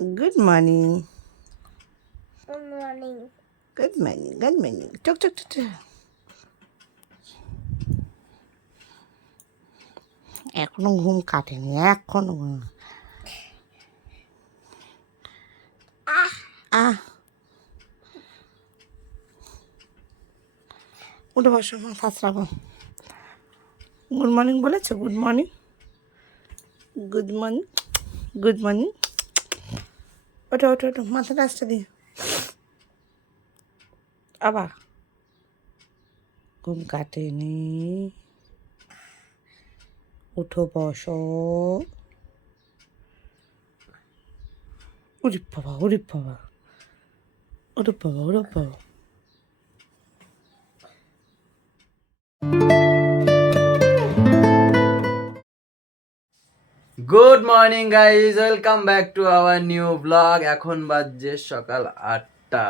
Good morning. Good morning. Good morning. Good morning. Tuk tuk tuk tuk. এখনো ঘুম কাটেনি এখনো আহ উঠে বসো শাস্ত্রাবো গুড মর্নিং বলেছো good morning good morning good morning ওঠো ওঠো ওঠো মাথাটা আসতে দিই আবার ঘুম কাটেনি উঠো বসো উরি বাবা উরি বাবা উরি বাবা উরি বাবা good morning guys, welcome back to our new blog. এখন বাজছে সকাল 8টা।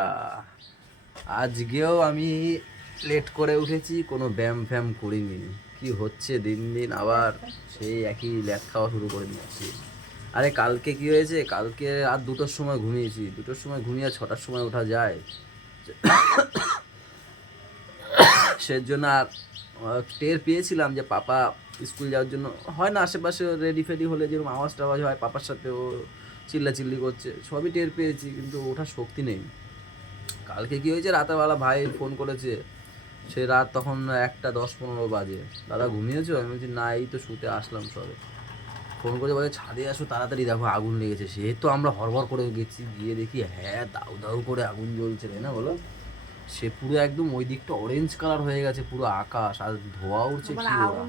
আজকেও আমি লেট করে উঠেছি, কোনো ব্যায়াম ফ্যাম করিনি। কি হচ্ছে দিন দিন আবার সেই একই ল্যাট খাওয়া শুরু করে দিচ্ছি। আরে কালকে কি হয়েছে, কালকে রাত 2টোর সময় ঘুমিয়েছি। 2টোর সময় ঘুমিয়ে 6টার সময় ওঠা যায়? সেজন্য আর টের পেয়েছিলাম যে পাপা স্কুল যাওয়ার জন্য হয় না, আশেপাশে রেডি ফেডি হলে যেরকম আওয়াজ টাওয়াজ হয়, পাপার সাথে ও চিল্লাচিল্লি করছে, সবই টের পেয়েছি, কিন্তু ওঠার শক্তি নেই। কালকে কী হয়েছে, রাতেরবেলা ভাই ফোন করেছে, সে রাত তখন 1:10-15 বাজে। দাদা ঘুমিয়েছো? আমি বলছি না, এই তো শুতে আসলাম সবে। ফোন করে বলে ছাদে আসো তাড়াতাড়ি, দেখো আগুন লেগেছে। সে তো আমরা হড়বড় করে গেছি, গিয়ে দেখি হ্যাঁ দাউ দাউ করে আগুন জ্বলছে, তাই না বলো? সে পুরো একদম ওই দিকটা অরেঞ্জ কালার হয়ে গেছে, পুরো আকাশ, আর ধোয়া উঠছে কি ওরা।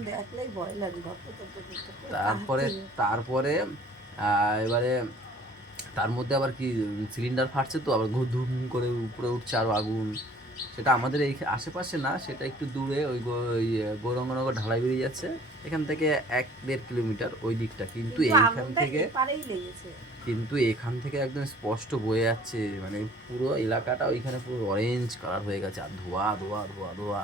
তারপরে তারপরে এবারে তার মধ্যে আবার কি সিলিন্ডার ফাটছে, তো আবার ধুম করে উপরে উঠছে আরও আগুন। সেটা আমাদের এই আশেপাশে না, সেটা একটু দূরে, ওই গৌরাঙ্গনগর ঢালাই বেরিয়ে যাচ্ছে এখান থেকে 1-1.5 কিলোমিটার ওই দিকটা। কিন্তু এখান থেকে একদম স্পষ্ট বয়ে যাচ্ছে, মানে পুরো এলাকাটা ওইখানে পুরো অরেঞ্জ কালার হয়ে গেছে, আর ধোয়া ধোয়া ধোয়া ধোয়া,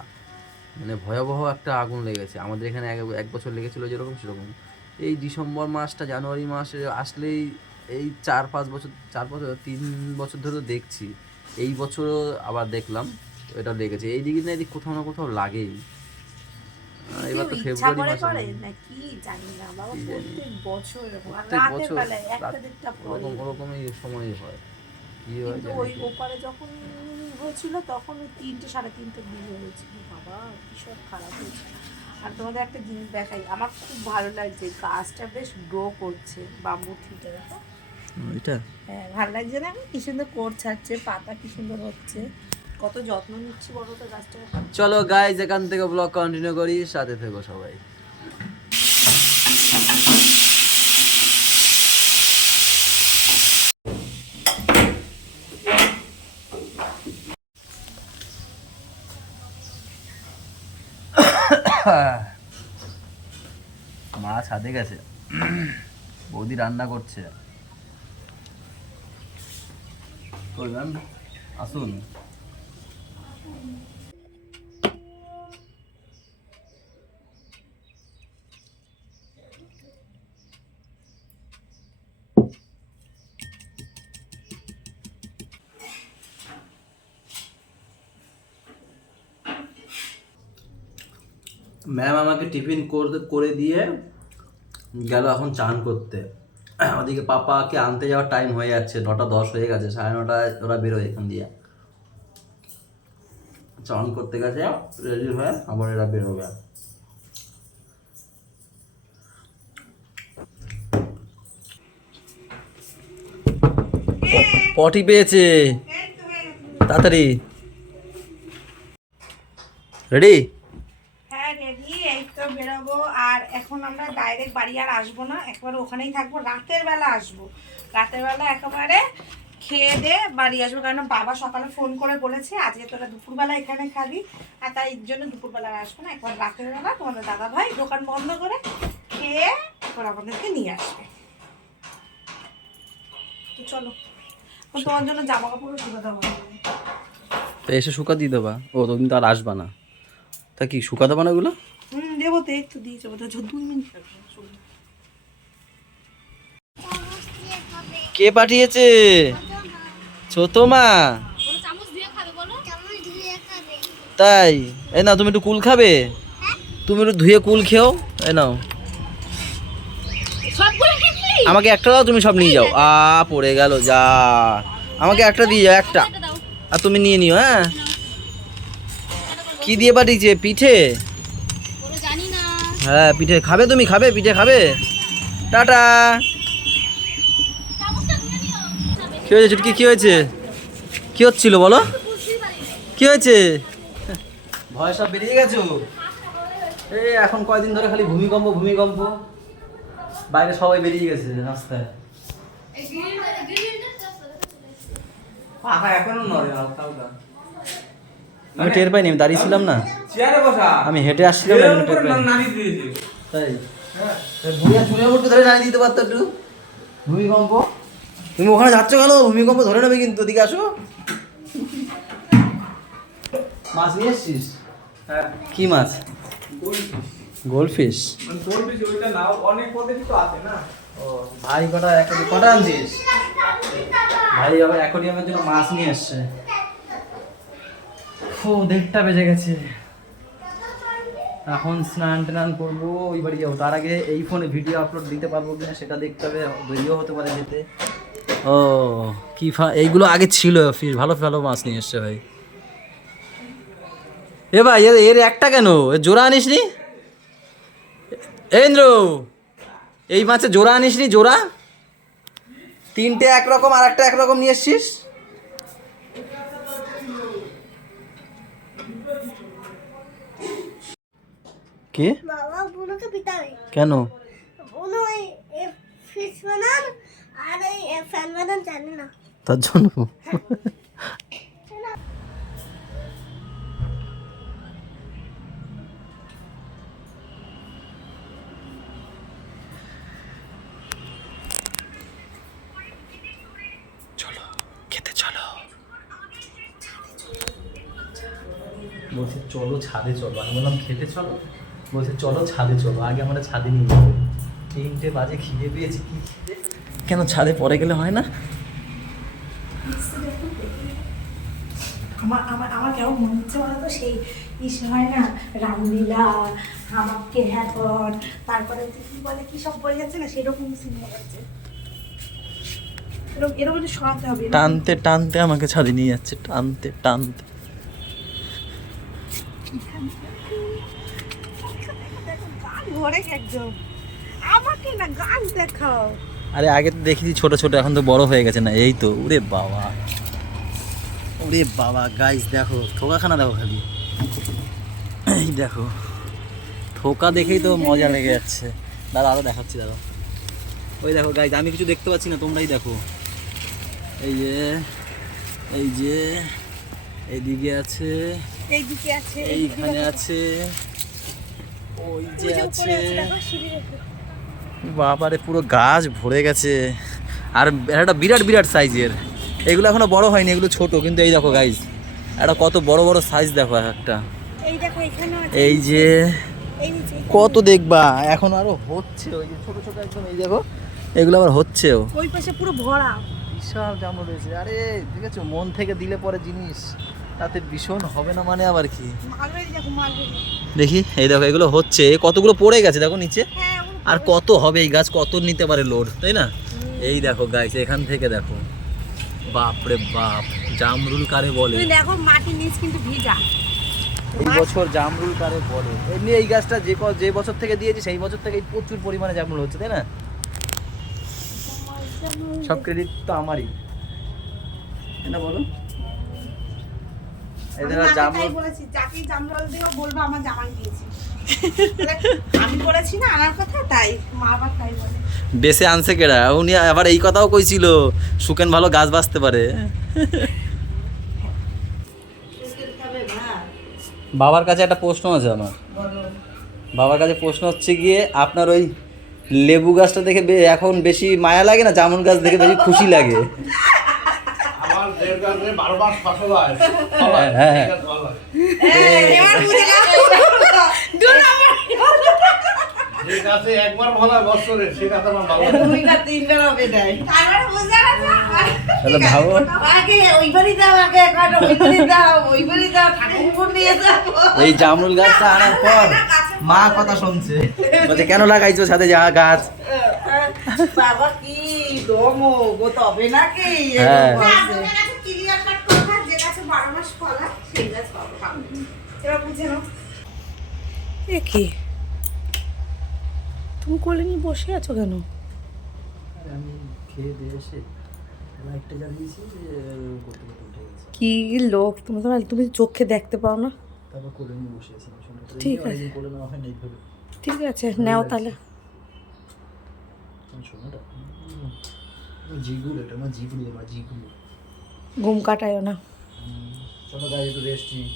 মানে ভয়াবহ একটা আগুন লেগেছে। আমাদের এখানে এক বছর লেগেছিলো যেরকম সেরকম। এই ডিসেম্বর মাসটা, জানুয়ারি মাসে আসলেই এই 4-5 বছর 3 বছর ধরে দেখছি। এই বছরও আবার দেখলাম এটা লেগেছে। এই দিকে না এদিক কোথাও না কোথাও লাগেই। এবার তো ফেব্রুয়ারি মাসে ওরকমই সময়ই হয়। কি হয় ওই ওপারে যখন হয়েছিল তখন ওই 3টে 3:30 দিকে হয়েছিল। বাবা ভীষণ খারাপ হয়েছে। আর তোমাদের একটা জিনিস দেখাই, আমার খুব ভালো লাগছে, গাছটা বেশ গ্রো করছে, বাম্বু ট্রিটা দেখো। এটা হ্যাঁ ভালো লাগছে না? কি সুন্দর কোর ছাড়ছে, পাতা কি সুন্দর হচ্ছে, কত যত্ন নিচ্ছি বলো তো গাছটা। চলো গাইজ, এখান থেকে ব্লগ কন্টিনিউ করি, সাথে থেকো সবাই। মা ছাদে গেছে, বৌদি রান্না করছে। কই ম্যাম, আসুন। ম্যাম আমাকে টিফিন করে দিয়ে গেল এখন চান করতে। ওদিকে পাপাকে আনতে যাওয়ার টাইম হয়ে যাচ্ছে, 9:10 হয়ে গেছে, 9:30 ওরা বেরোয় এখান দিয়ে। চান করতে গেছে, রেডি হয়ে আবার এরা বেরোবে। পটি পেয়েছে, তাড়াতাড়ি রেডি। হ্যাঁ রেডি, এই তো বেরোবো। আর এখন আমরা ডাইরেক্ট বাড়ি আর আসবো না, একবারে ওখানেই থাকবো, রাতের বেলা আসবো। রাতের বেলা একেবারে খেয়ে দিয়ে বাড়ি আসবো, কারণ বাবা সকালে ফোন করে বলেছে আজকে তোরা দুপুরবেলা এখানে খাবি, আর তাই জন্য দুপুরবেলা আসবো না, একবার রাতের বেলা তোমাদের দাদা ভাই দোকান বন্ধ করে খেয়ে একবার আমাদেরকে নিয়ে আসবে। তো চলো, তোমার জন্য জামা কাপড়ও শুকাতে হবে। তো এসে শুকা দিয়ে দেবা? ও তুমি তো আর আসবা না, তা কি শুকা দেবা না ওগুলো? দেবো তো, একটু দিয়েছে বোধ হয়, 2 মিনিট লাগবে। কে পাঠিয়েছে? ছোট মা। চামচ ধুয়ে খাবে। তাই? এই না, তুমি একটু কুল খাবে? তুমি একটু ধুয়ে কুল খেও। এই নাও, আমাকে একটা দাও, তুমি সব নিয়ে যাও। পড়ে গেল যা। আমাকে একটা দিয়ে যাও, একটা, আর তুমি নিয়ে নিও। হ্যাঁ, কি দিয়ে পাঠিয়েছে? পিঠে? হ্যাঁ পিঠে খাবে, তুমি খাবে? পিঠে খাবে? টাটা। কি হয়েছে চুটকি? কি হয়েছে? কি হচ্ছিল বলো? কি হয়েছে? ভয় সব বেরিয়ে গেছো? এই এখন কয়দিন ধরে খালি ভূমিকম্প ভূমিকম্প, বাইরে সবাই বেরিয়ে গেছে রাস্তায়। এখনো নড়ে না। আমি টের পাইনি, আমি দাঁড়িয়ে ছিলাম না, আমি হেঁটে আসছিলাম না, টের পাইনি। তাই ভূমিয়া ঝুড়ির উপর ধরে নামিয়ে দিতে পারতো একটু। ভূমিকম্প, তুমি ওখানে যাচ্ছ কেন? ভূমিকম্প ধরে নেবে কিন্তু, ওদিকে আসো। মাছ নিয়ে এসছিস? হ্যাঁ, কি মাছ? গোল্ডফিশ। গোল্ডফিশ ওইটা নাও, অনেক পদ্ধতি তো আছে না। ও ভাই, কটা আনছিস? ভাই আবার অ্যাকোয়ারিয়ামের জন্য মাছ নিয়ে এসছে। ও 1:30 বেজে গেছে, এখন স্নান টান করবো, ওই বাড়ি যাবো। তার আগে এই ফোনে ভিডিও আপলোড দিতে পারবো কিনা সেটা দেখতে হবে, দেরিও হতে পারে যেতে। ও কি এইগুলো আগে ছিল ফিশ, ভালো ভালো মাছ নিয়ে এসছে ভাই। এ ভাই, এর একটা কেন? জোড়া আনিস নি? ইন্দ্র, এই মাছে জোড়া আনিস নি? জোড়া 3টে একরকম, আর একটা একরকম নিয়ে এসছিস। কি বাবা বুনোকে পিটাবে কেন? বুনো এই ফিশ বানান আর এই ফ্যান বানান জানে না। তার জন্য চলো খেতে, চলো বলছে চলো ছাদে চলো। আমি বললাম খেতে চলো, বলছে চলো ছাদে চলো। আগে আমরা ছাদে নিয়ে যাবো। 3টে বাজে, খিদে পেয়েছি। কি খিদে? কেন ছাদে পরে গেলে হয় না? আমার কেমন মনে হচ্ছে বলো তো, সেই হয় না, রামলীলা, আমাকে হ্যাঁ কর, তারপরে কি বলে, কি সব বলে যাচ্ছে না, সেরকম সিনেমা যাচ্ছে। এরকম একটু সরাতে হবে। টানতে টানতে আমাকে ছাদে নিয়ে যাচ্ছে, টানতে টানতে। গান ভরে একদম, আমাকে না গান দেখাও। আরে আগে তো দেখেছি ছোট ছোট, এখন তো বড় হয়ে গেছে না। এই তো, ওরে বাবা, ওরে বাবা গাইস দেখো, থোকাখানা দেখো খালি। এই দেখো, থোকা দেখেই তো মজা লেগে যাচ্ছে। দাদা আরো দেখাচ্ছি, দাদা ওই দেখো গাইস, আমি কিছু দেখতে পাচ্ছি না, তোমরাই দেখো। এই যে, এই যে এইদিকে আছে, এইদিকে আছে, এইখানে আছে, ওই যে আছে। বাবারে পুরো গাছ ভরে গেছে, আর একটা বিরাট বিরাট সাইজের। এগুলো এখনো বড় হয়নি, এগুলো ছোট। কিন্তু এই দেখো গাইজ, একটা কত বড় বড় সাইজ দেখো একটা। এই দেখো এখানে আছে, এই যে এই নিচে কত দেখবা, এখন আরো হচ্ছে। ওই যে ছোট ছোট একদম, এই দেখো এগুলো আবার হচ্ছেও। ওই পাশে পুরো ভরা। বিশাল জামরুল রয়েছে। আরে দেখেছো, মন থেকে দিলে পরে জিনিস তাতে ভীষণ হবে না মানে আবার কি। মালবেরি দেখো, মালবেরি। দেখি এই দেখো, এগুলো হচ্ছে, কতগুলো পড়ে গেছে দেখো নিচে। হ্যাঁ, ওগুলো আর কত হবে এই গাছ, কত নিতে পারে লোড, তাই না? এই দেখো গাইস, এখান থেকে দেখো, বাপ রে বাপ, জামরুল কারে বলে। তুমি দেখো মাটির নিচ কিন্তু ভিজা। এই বছর জামরুল কারে বলে। এমনি এই গাছটা যে বছর থেকে দিয়েছি, সেই বছর থেকে প্রচুর পরিমাণে জামরুল হচ্ছে, তাই না? সব ক্রেডিট তো আমারই, তাই না বলো? এই দেখো জামরুল, বলেছি যাকে জামরুল দিও বলবো আমার জামাই দিয়েছি। আমি বলেছি না আনার কথা, তাই মা আবার তাই বলে। বেসে আনছে কেডা? উনি আবার এই কথাও কইছিল, সুকেন ভালো গাছ বাঁচতে পারে। বাবার কাছে একটা প্রশ্ন আছে আমার। বাবার কাছে প্রশ্ন হচ্ছে গিয়ে, আপনার ওই লেবু গাছটা দেখে এখন বেশি মায়া লাগে না জামুন গাছ দেখে বেশি খুশি লাগে? আমার 1.5 গাছে 12 মাস ফসল হয়। হ্যাঁ। এবার বুঝে গেছো। যে গাছে একবার ভালো হয় বছরে সে গাছ আমার ভালো হয়। দুইটা তিনটা হবে নাই তারপরে বুঝতে পারছো? তাহলে ভাবো আগে ওই বাড়ি দাও আগে কাটো ওই বাড়ি দাও ঠাকুর নিয়ে যাবো এই জামরুল গাছটা আনার পর মা কথা শুনছে, বলছে কেন লাগাইছো সাথে যা গাছ। বাবা কি দমো গো তবে নাকি হ্যাঁ। না, তোদের কাছে clear cut কথা, যে গাছে 12 মাস ফল হয়, সেই গাছ পাবো, পাবো। এবার বুঝে নাও। এ কি? তুমি কোলে নিয়ে বসে আছো কেন? আমি খেয়ে দিয়ে এসে লাইটটা জ্বালিয়েছি করতে করতে উঠে গেছে, কি লোক তুমি চোখে দেখতে পাও না? তারপর কোলে নিয়ে বসে আছি। ঠিক আছে। কোলে নেওয়া হয় না এইভাবে। ঠিক আছে, নাও তাহলে। শোনোটা জিগুর, এটা না জিগুর, জিগুর। ঘুম কাটায়ও না। চলো গাড়ি একটু রেস্ট নিই,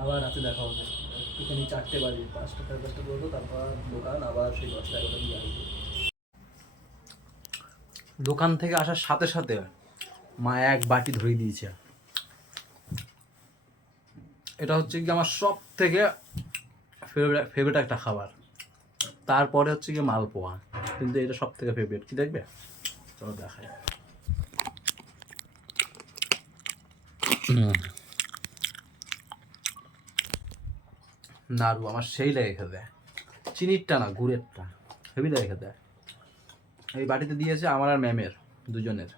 আবার রাতে দেখা হবে। একটুখানি 4টে বাজে, 5টা 5:30 করবো, তারপর দোকান আবার সেই 10টা 11টা দিয়ে আসবো। দোকান থেকে আসার সাথে সাথে মা এক বাটি ধরে দিয়েছে। এটা হচ্ছে কি আমার সব থেকে ফেভারিট একটা খাবার, তারপরে হচ্ছে কি মালপোয়া, কিন্তু এটা সব থেকে ফেভারিট। কি দেখবে? চলো দেখাই। নাড়ু আমার সেই লেগে খেতে, চিনিরটা না গুড়েরটা, হেভি লেগে খেতে। এই বাটিতে দিয়েছে আমার আর ম্যামের দুজনের,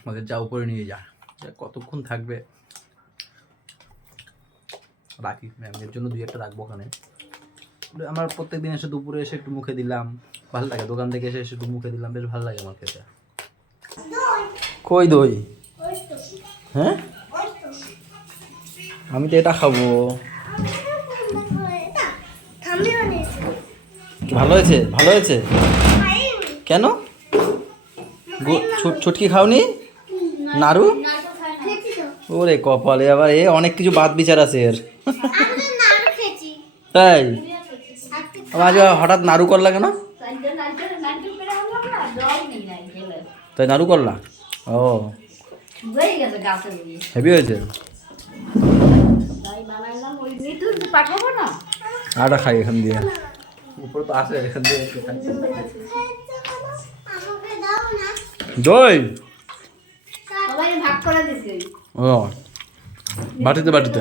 আমাদের যা উপরে নিয়ে যা, কতক্ষণ থাকবে রাখি, ম্যামের জন্য 2-1টা রাখবো ওখানে। আমার প্রত্যেক দিন এসে দুপুরে এসে একটু মুখে দিলাম, ভালো লাগে। দোকান থেকে এসে একটু মুখে দিলাম, বেশ ভালো লাগে আমার খেতে। কই দই? হ্যাঁ, আমি তো এটা খাবো। ভালো হয়েছে, ভালো হয়েছে। কেন ছুটকি খাওনি? নাড়ু? ওরে কপালে, আবার এ অনেক কিছু বাদ বিচার আছে এর। তাই আজ হঠাৎ নাড়ু করলা কেন? তাই নাড়ু করলা? ও হেভি হয়েছে। আটা খাই এখান দিয়ে, উপরে তো আসে, এখান দিয়ে দই। ও বাটিতে বাটিতে।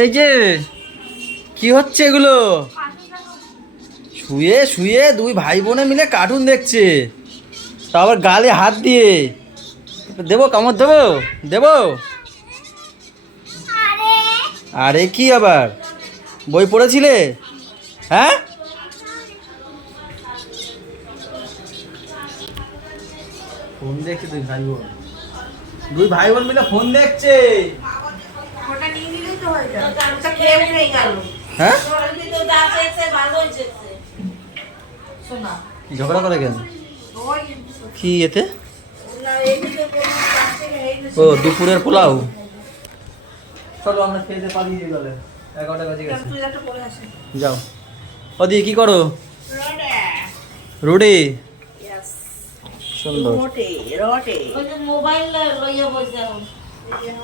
এই যে কি হচ্ছে এগুলো? শুয়ে শুয়ে দুই ভাই বোনে মিলে কার্টুন দেখছে, তা আবার গালে হাত দিয়ে। দেবো কামড় দেবো? দেবো? আরে কি আবার বই পড়েছিলে? হ্যাঁ, ফোন দেখছে দুই ভাই বোন মিলে ফোন দেখছে। ওটা নিয়ে নিলেই তো হয়ে যাবে। ওটা খেয়ে উঠেই গেল। হ্যাঁ, ভালো হয়েছে শোনা ঝগড়া করে কেন? ওই কি এতে? না এদিকে কোনো প্লাস্টিক হয়ে গেছে ও দুপুরের পোলাও। চলো আমরা খেতে পারি, গেলে 11টা বাজে গেছে। তুই একটা করে আসি। যাও। ওদি কি করো? রুটি। সুন্দর। রটে ওই যে মোবাইল লইয়া বসে এখন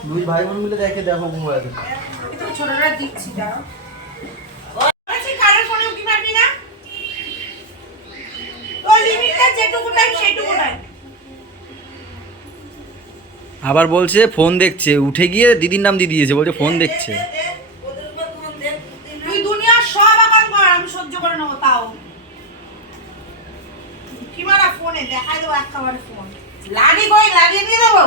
দুই ভাই বোন মিলে দেখো মোবাইল। কিন্তু ছোটরা দিচ্ছি, দাঁড়াও। বলছি কারোর ফোনে উঠি মারবি না। তো লিমিটটা যেটুকু টাইম সেটুকু টাইম। আবার বলছে ফোন দেখছে, উঠে গিয়ে দিদির নাম দিয়ে দিয়েছে, বলছে ফোন দেখছে। ওদের উপর তোমার দেখ তুই দুনিয়ার সব এখন কর, আমি সহ্য করে নেবো তাও। কি মারা ফোনে দেখাই দেবো একেবারে ফোন। লাড়ি কই লাগিয়ে দিয়ে দেবো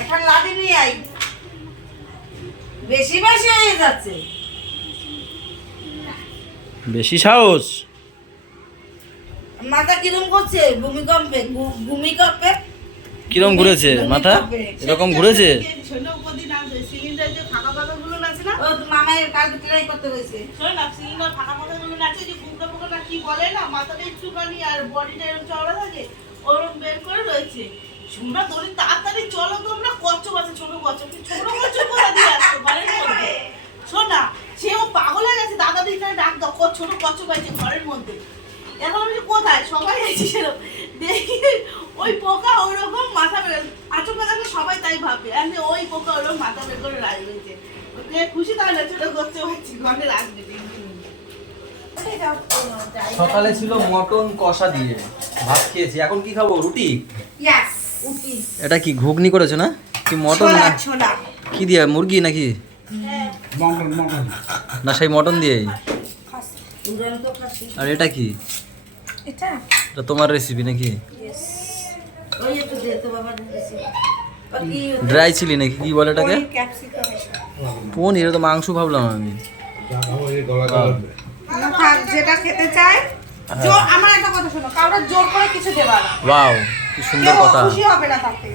একটা লাড়ি নিয়ে আই বেশি বেশি হয়ে যাচ্ছে বেশি সাহস। মাথা কিরম করছে ভূমিকম্পে ভূমিকম্পে কিরম ঘুরেছে মাথা? এরকম ঘুরেছে? শোনো উপদিন আছে সিলিন্ডার যে ফাঁকা পাতাগুলো আছে না, ও মামায়ের কাজ ট্রাই করতে গেছে শোনো না সিলিন্ডার ফাঁকা পাতাগুলো আছে যে কুমড়া পোকাটা কি বলে না, মাথাটা একটুখানি আর বডিটা এরকম চওড়া থাকে, ওরকম বের করে রয়েছে। শুনবা দড়ি তাড়াতাড়ি চলো, তোমরা কচ্ছপ আছে, ছোট কচ্ছপ, ছোট কচ্ছপ কোথা দিয়ে আসতো ঘরের মধ্যে? শোন না, সেও পাগল হয়ে গেছে, দাদা দিদিটা ডাক দাও, ছোট কচ্ছপ আছে ঘরের মধ্যে। এখন আমি কোথায় সবাই আছে সেরকম দেখি ওই পোকা ওরকম মাথা বের আচমকা দেখলে সবাই তাই ভাবে আমি ওই পোকা ওরকম মাথা বের করে রাজনীতি যে খুশি তাহলে ছোট করতে পারছি ঘরে রাজনীতি সকালে ছিল মটন কষা দিয়ে ভাত খেয়েছি, এখন কি খাবো? রুটি। ইয়েস এটা কি ঘুগনি করেছো না? কি মটন ছোলা না ছোলা কি দিয়ে? মুরগি নাকি? মটন মটন না সেই মটন দিয়েই। উড়ানো তো খাসি আর এটা কি? এটা এটা তোমার রেসিপি নাকি? ওই একটু দে তো বাবা দিয়েছি আর কি ড্রাই চিলি নাকি কি বলে এটাকে? ক্যাপসিকাম পনির, এটা তো মাংস ভাবলাম আমি। যা খাবো এই গলা কাটবে থাক যেটা খেতে চায়। জোর আমার একটা কথা শোনো, কারোর জোর করে কিছু দেবা না, ওয়াও কি সুন্দর কেউ কথা। খুশি হবে না তাতে।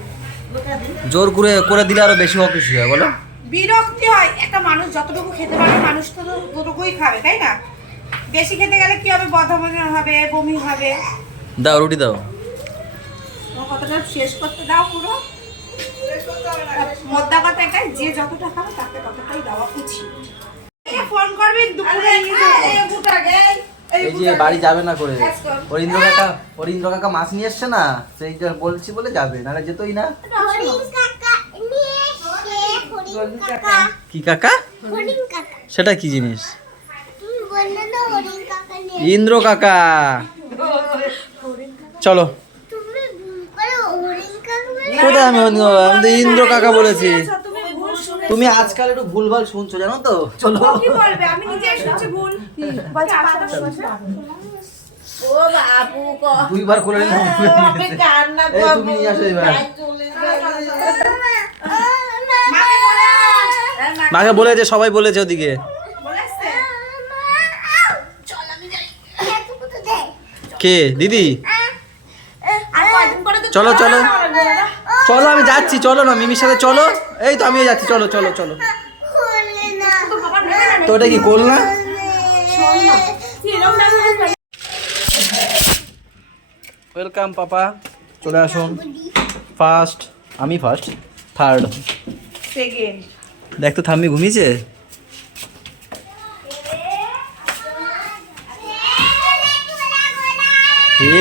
জোর করে করে দিলে আরো বেশি খুশি হয় বলো। বিরক্তি হয়, একটা মানুষ যতটুকু খেতে পারে মানুষ তো ততটুকুই খাবে, তাই না? বেশি খেতে গেলে কি হবে? বদহজম হবে, বমি হবে। দাও রুটি দাও। তোমার কথাটা শেষ করতে দাও পুরো। মোদ্দা কথা এটাই, যে যতটা খাবে তাকে ততটাই দেওয়া উচিত। ফোন করবি দুপুরে নিয়ে যাবো। এই যে বাড়ি যাবে না করে অরিন্দ্র কাকা মাছ নিয়ে এসছে না, সেইটা বলছি বলে যাবে, নাহলে যেতই না। হরিণ কাকা নিয়ে এসে হরিণ কাকা কি কাকা? হরিণ কাকা সেটা কি জিনিস? তুমি বললে না হরিণ কাকা নিয়ে ইন্দ্র কাকা। চলো। তুমি ভুল করে হরিণ কাকা বলে কোথায় আমি আমি তো ইন্দ্র কাকা বলেছি। তুমি ভুল শুনে তুমি আজকাল একটু ভুলভাল শুনছো জানো তো। চলো। কি বলবে? আমি নিজেই শুনছি ভুল। বলছে পাতা শুনছে। ও বাবু কো দুইবার করে নিলাম। আমি কান্না এই তুমি নিয়ে আসো এবার। চলে মাকে বলে মাকে বলেছে, সবাই বলেছে ওদিকে। বলেছে চল আমি যাই এতটুকু তো দে কে দিদি? আর কয়দিন করে তো চলো চলো চলো, আমি যাচ্ছি। চলো না মিমির সাথে চলো। এই তো আমিও যাচ্ছি, চলো চলো চলো। খুললে না তো ওটা কি কোল না? ওয়েলকাম পাপা, চলে আসুন। ফার্স্ট আমি, ফার্স্ট থার্ড। সেকেন্ড। দেখ তো থাম্মি ঘুমিয়েছে।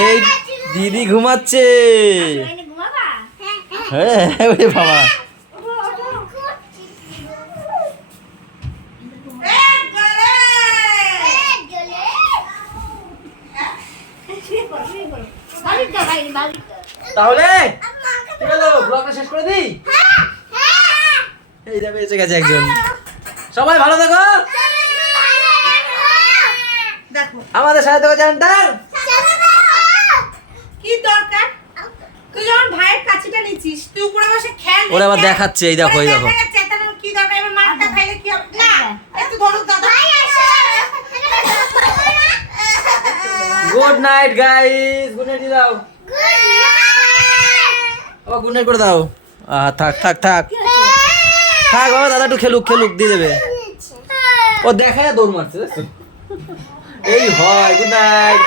এই দিদি ঘুমাচ্ছে। ঘুমাবা হ্যাঁ ওরে বাবা। তাহলে কি হলো, ব্লগটা শেষ করে দিই? এই দেখো এসে গেছে একজন। সবাই ভালো থাকো, দেখো আমাদের সাথে থাকো চ্যানেলটার। কি দরকার? তুই যখন ভাইয়ের কাছিটা নিচ্ছিস, তুই উপরে বসে খেল। ওরা আবার দেখাচ্ছে, এই দেখো এই দেখো। কি দরকার? এবার মারটা খাইলে কি হবে? না একটু ধরো দাদা। Good night guys, good night দাও। ও গুড নাইট করে দাও। থাক থাক থাক থাক বাবা, দাদা একটু খেলুক খেলুক দিয়ে দেবে। ও দেখায় দৌড় মারছে, এই হয়। Good night.